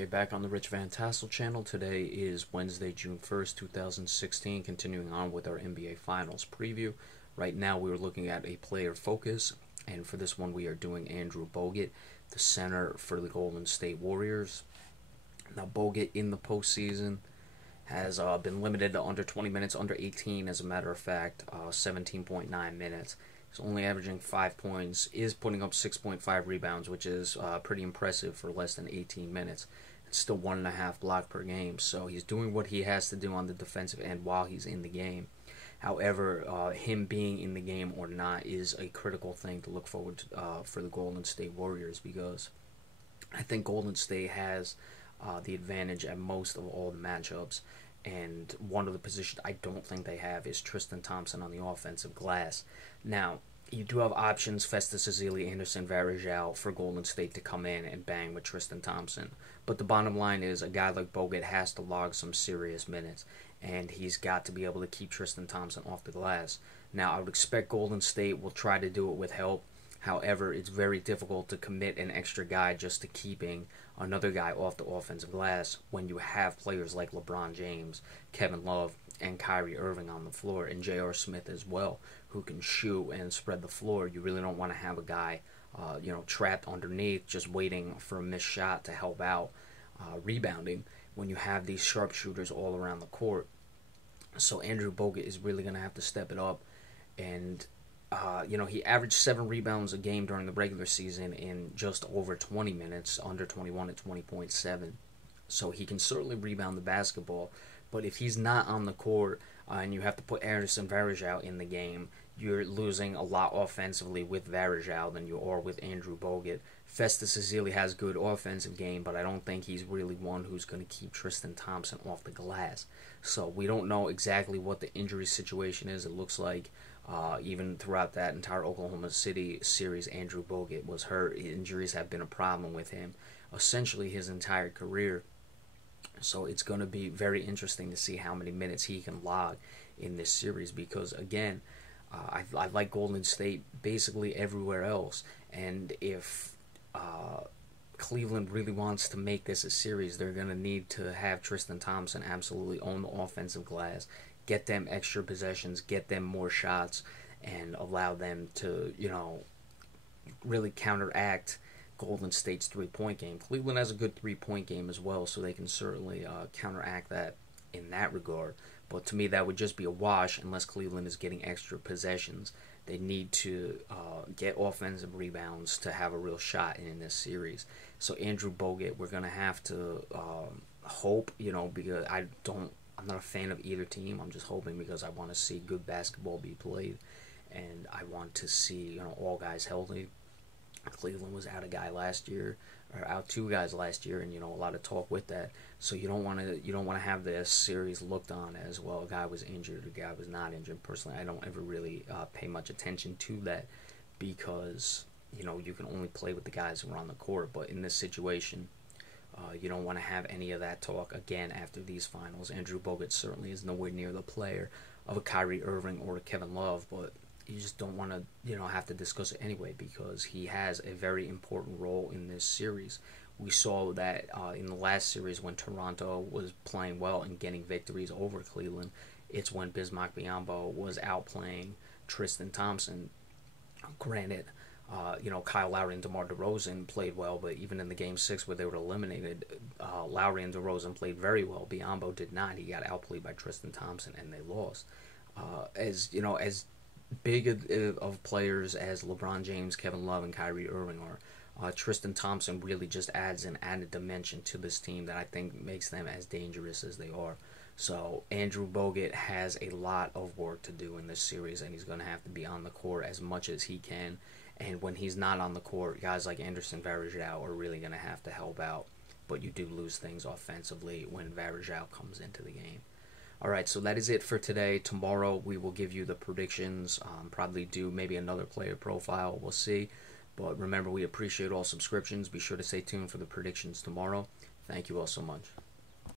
Okay, back on the Rich Van Tassel channel. Today is Wednesday, June 1st, 2016, continuing on with our NBA Finals preview. Right now we are looking at a player focus, and for this one we are doing Andrew Bogut, the center for the Golden State Warriors. Now Bogut in the postseason has been limited to under 20 minutes, under 18 as a matter of fact, 17.9 minutes. He's only averaging 5 points, is putting up 6.5 rebounds, which is pretty impressive for less than 18 minutes. It's still 1.5 block per game, so he's doing what he has to do on the defensive end while he's in the game. However, him being in the game or not is a critical thing to look forward to for the Golden State Warriors, because I think Golden State has the advantage at most of all the matchups, and one of the positions I don't think they have is Tristan Thompson on the offensive glass. Now, you do have options, Festus Ezeli, Anderson, Varejao, for Golden State to come in and bang with Tristan Thompson. But the bottom line is a guy like Bogut has to log some serious minutes, and he's got to be able to keep Tristan Thompson off the glass. Now, I would expect Golden State will try to do it with help. However, it's very difficult to commit an extra guy just to keeping another guy off the offensive glass when you have players like LeBron James, Kevin Love, and Kyrie Irving on the floor, and J.R. Smith as well, who can shoot and spread the floor. You really don't want to have a guy, trapped underneath just waiting for a missed shot to help out rebounding when you have these sharpshooters all around the court. So Andrew Bogut is really going to have to step it up, and he averaged 7 rebounds a game during the regular season in just over 20 minutes, under 21 at 20.7. So he can certainly rebound the basketball, but if he's not on the court and you have to put Anderson Varejao in the game, you're losing a lot offensively with Varejao than you are with Andrew Bogut. Festus Ezeli has good offensive game, but I don't think he's really one who's going to keep Tristan Thompson off the glass. So we don't know exactly what the injury situation is. It looks like even throughout that entire Oklahoma City series, Andrew Bogut was hurt. Injuries have been a problem with him essentially his entire career. So it's going to be very interesting to see how many minutes he can log in this series, because, again, I like Golden State basically everywhere else. And if Cleveland really wants to make this a series, they're going to need to have Tristan Thompson absolutely own the offensive glass, get them extra possessions, get them more shots, and allow them to, really counteract Golden State's three-point game. Cleveland has a good three-point game as well, so they can certainly counteract that in that regard. But to me, that would just be a wash unless Cleveland is getting extra possessions. They need to get offensive rebounds to have a real shot in this series. So Andrew Bogut, we're going to have to hope, because I'm not a fan of either team. I'm just hoping because I want to see good basketball be played, and I want to see all guys healthy. Cleveland was out a guy last year, or out 2 guys last year, and a lot of talk with that. So you don't want to have this series looked on as, well, a guy was injured, a guy was not injured. Personally, I don't ever really pay much attention to that, because you can only play with the guys who are on the court. But in this situation, you don't want to have any of that talk again after these finals. Andrew Bogut certainly is nowhere near the player of a Kyrie Irving or a Kevin Love, but you just don't want to, have to discuss it anyway, because he has a very important role in this series. We saw that in the last series when Toronto was playing well and getting victories over Cleveland. It's when Bismack Biyombo was outplaying Tristan Thompson. Granted, Kyle Lowry and DeMar DeRozan played well, but even in the Game 6 where they were eliminated, Lowry and DeRozan played very well. Biyombo did not. He got outplayed by Tristan Thompson, and they lost. As big of players as LeBron James, Kevin Love, and Kyrie Irving are, Tristan Thompson really just adds an added dimension to this team that I think makes them as dangerous as they are. So Andrew Bogut has a lot of work to do in this series, and he's going to have to be on the court as much as he can. And when he's not on the court, guys like Anderson Varejao are really going to have to help out. But you do lose things offensively when Varejao comes into the game. Alright, so that is it for today. Tomorrow we will give you the predictions, probably do maybe another player profile, we'll see. But remember, we appreciate all subscriptions. Be sure to stay tuned for the predictions tomorrow. Thank you all so much.